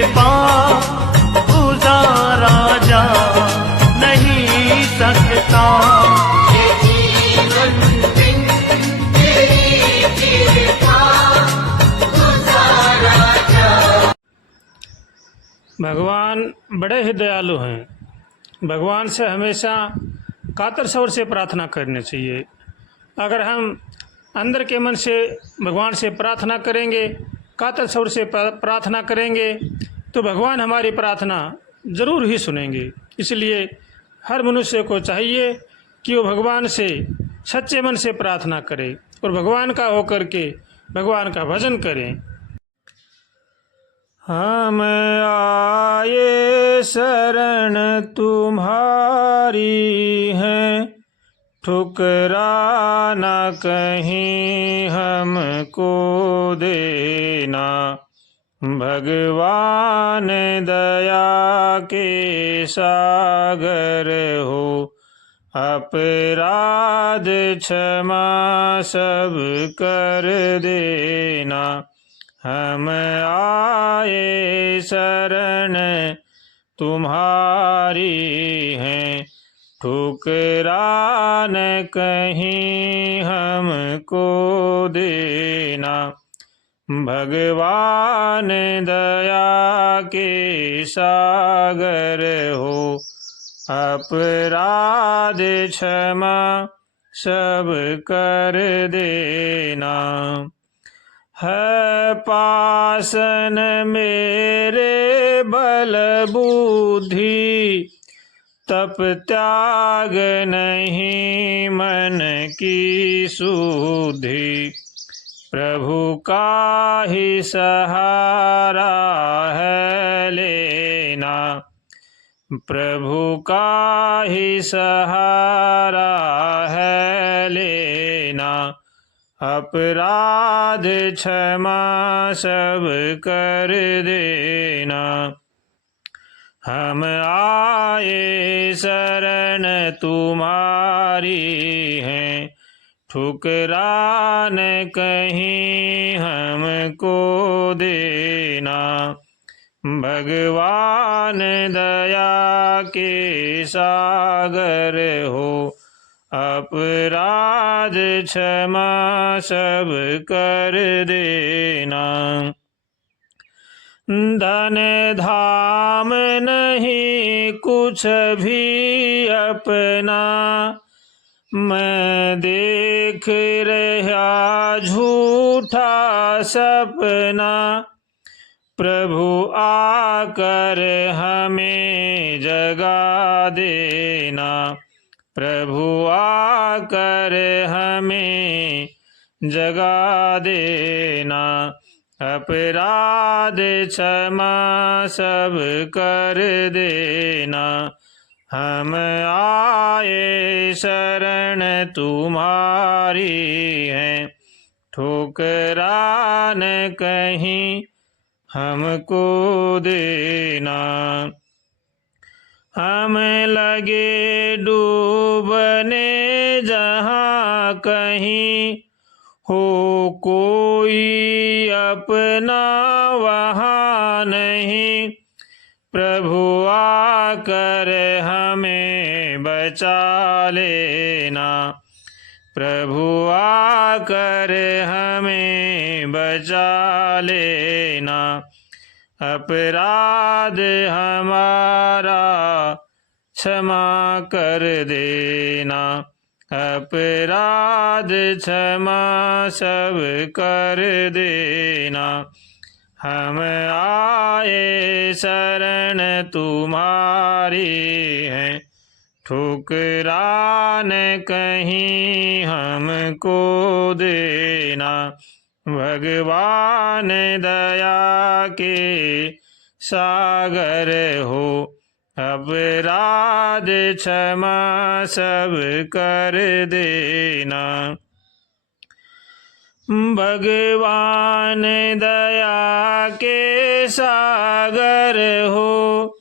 कृपा गुजारा जा नहीं सकता। ये जीवन बिन तेरी कृपा गुजारा जा। भगवान बड़े ही दयालु हैं। भगवान से हमेशा कातर स्वर से प्रार्थना करनी चाहिए। अगर हम अंदर के मन से भगवान से प्रार्थना करेंगे, कातर स्वर से प्रार्थना करेंगे, तो भगवान हमारी प्रार्थना ज़रूर ही सुनेंगे। इसलिए हर मनुष्य को चाहिए कि वो भगवान से सच्चे मन से प्रार्थना करे और भगवान का होकर के भगवान का भजन करें। हम आए शरण तुम्हारी हैं, ठुकरा न कहीं हमको देना। भगवान दया के सागर हो, अपराध क्षमा सब कर देना। हम आए शरण तुम्हारी हैं, ठुकरा न कहीं हमको देना। भगवान दया के सागर हो, अपराध क्षमा सब कर देना। है पासन मेरे बल बुद्धि, तप त्याग नहीं मन की शुद्धि। प्रभु का ही सहारा है लेना, प्रभु का ही सहारा है लेना। अपराध क्षमा सब कर देना। हम आए शरण तुम्हारी हैं, ठुकरा न कहीं हमको देना। भगवान दया के सागर हो, अपराध क्षमा सब कर देना। धन धाम नहीं कुछ भी अपना, मैं देख रहा झूठा सपना। प्रभु आकर हमें जगा देना, प्रभु आकर हमें जगा देना। अपराध क्षमा सब कर देना। हम आए शरण तुम्हारी हैं, ठुकरा न कहीं हमको देना। हम लगे डूबने जहाँ कहीं, हो कोई अपना वहाँ नहीं। प्रभु आकर हमें बचा लेना, प्रभु आकर हमें बचा लेना। अपराध हमारा क्षमा कर देना, अपराध क्षमा सब कर देना। हम आए शरण तुम्हारी हैं, ठुकरा न कहीं हमको देना। भगवान दया के सागर हो, अपराध क्षमा सब कर देना। भगवान दया के सागर हो,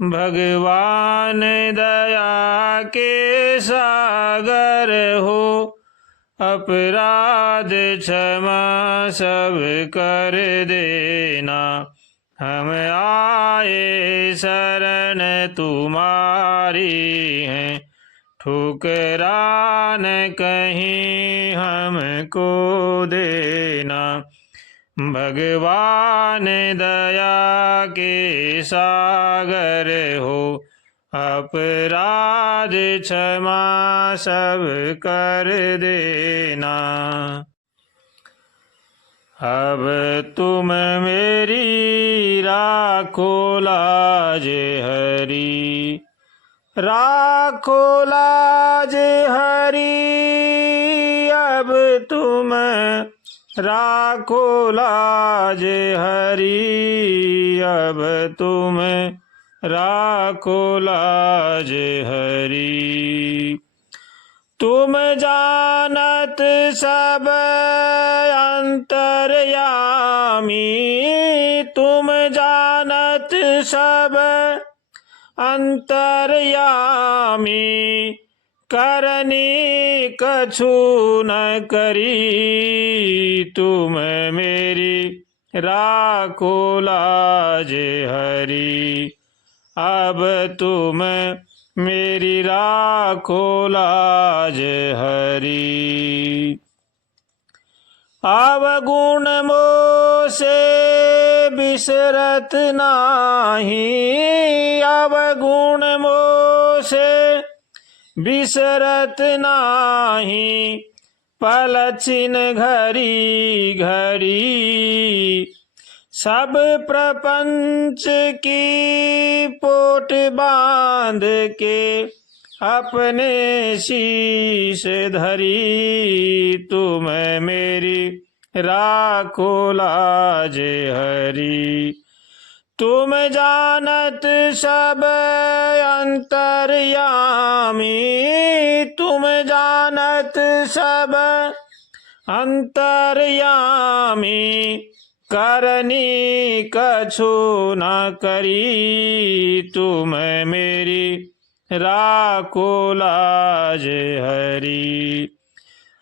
भगवान दया के सागर हो। अपराध क्षमा सब कर देना, हम आए शरण तुम्हारी हैं, ठुकरा न कहीं हमको देना। भगवान दया के सागर हो, अपराध क्षमा सब कर देना। अब तुम मेरी राखो लाज हरी, राखो लाज हरी। अब तुम राखो लाज हरी, अब तुम राखो लाज हरी। तुम जानत सब अंतर्यामी, तुम जानत सब अंतर्यामी। करनी कछु न करी, तुम मेरी राखो लाज हरी। अब तुम मेरी राखो लाज हरी। अवगुण मोह से बिसरत नाही, अवगुण मोह से बिसरत नाही। पलछिन घड़ी घड़ी सब प्रपंच की पोट बांध के, अपने शीश धरी। तुम मेरी राखो लाज हरी। तुम जानत सब अंतर्यामी, तुम जानत सब अंतर्यामी। करनी कछु न करी, तुम मेरी राखो लाज हरी।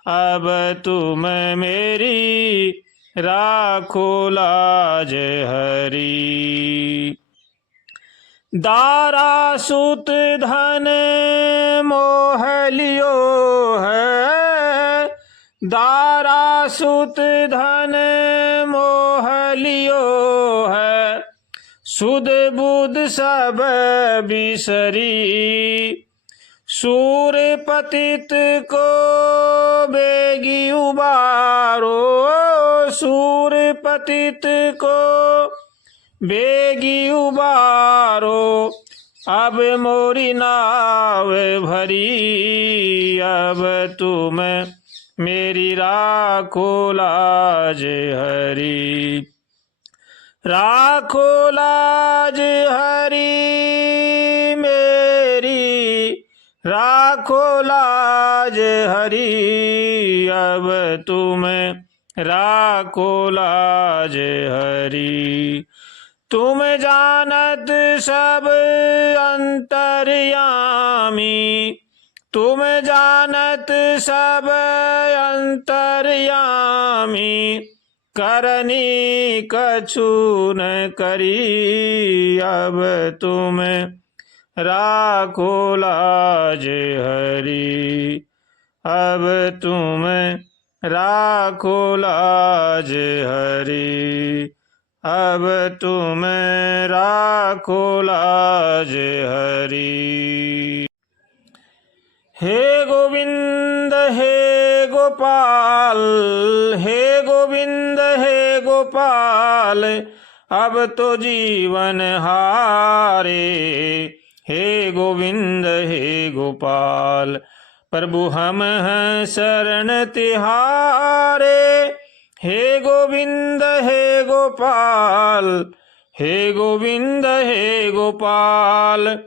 अब तुम मेरी राखो लाज हरी। दारा सूत धन मोह लियो है, दारा सूत धन मोह लियो है। सुध बुध सब बिसरी, सूर पतित को बेगी उबारो, सूर पतित को बेगी उबारो। अब मोरी नाव भरी, अब तुम मेरी राखो लाज हरी। राखो लाज हरी मेरी, राखो लाज हरी। अब तुम राखो लाज हरी। तुम जानत सब अंतर्यामी, तुम जानत सब अंतर्यामी। करनी कछु न करी, अब तुम राखो लाज हरी। अब तुम राखो लाज हरी। अब तुम राखो लाज हरी। हे गोविंद हे गोपाल, हे गोविंद हे गोपाल। अब तो जीवन हारे, हे गोविंद हे गोपाल। प्रभु हम हैं शरण तिहारे, हे गोविंद हे गोपाल। हे गोविंद हे गोपाल।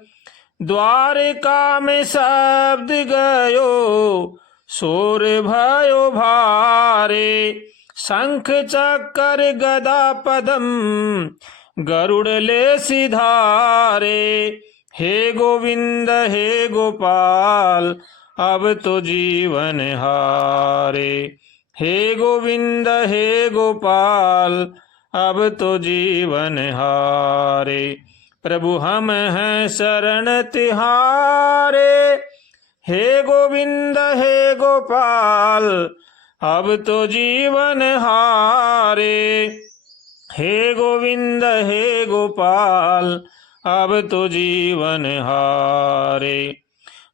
द्वारका में शब्द गयो, शोर भयो भारे। शंख चक्र गदा पदम, गरुड़ ले सिधारे। हे गोविंद हे गोपाल, अब तो जीवन हारे। हे गोविंद हे गोपाल, अब तो जीवन हारे। प्रभु हम हैं शरण तिहारे, हे गोविंद हे गोपाल अब तो जीवन हारे। हे गोविंद हे गोपाल अब तो जीवन हारे।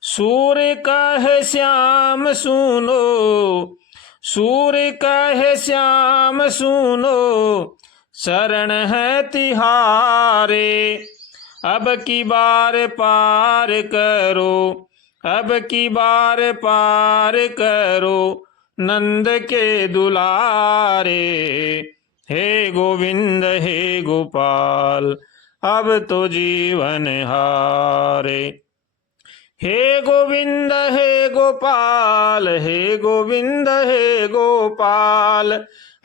सूर्य कहे श्याम सुनो, सूर्य कहे श्याम सुनो, शरण है तिहारे। अब की बार पार करो, अब की बार पार करो, नंद के दुलारे। हे गोविंद हे गोपाल अब तो जीवन हारे। हे गोविंद हे गोपाल, हे गोविंद हे गोपाल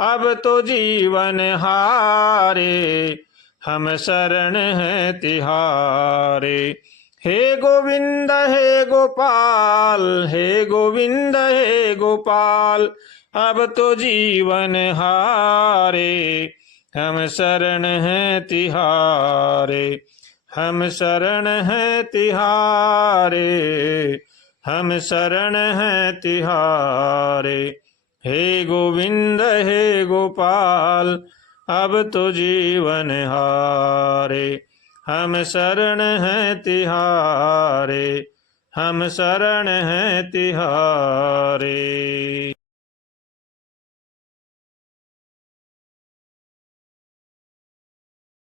अब तो जीवन हारे। हम शरण हैं तिहारे। हे गोविंद हे गोपाल, हे गोविंद हे गोपाल अब तो जीवन हारे। हम शरण हैं तिहारे, हम शरण हैं तिहारे, हम शरण हैं तिहारे। हे गोविंद हे गोपाल अब तो जीवन हारे। हम शरण हैं तिहारे, हम शरण हैं तिहारे।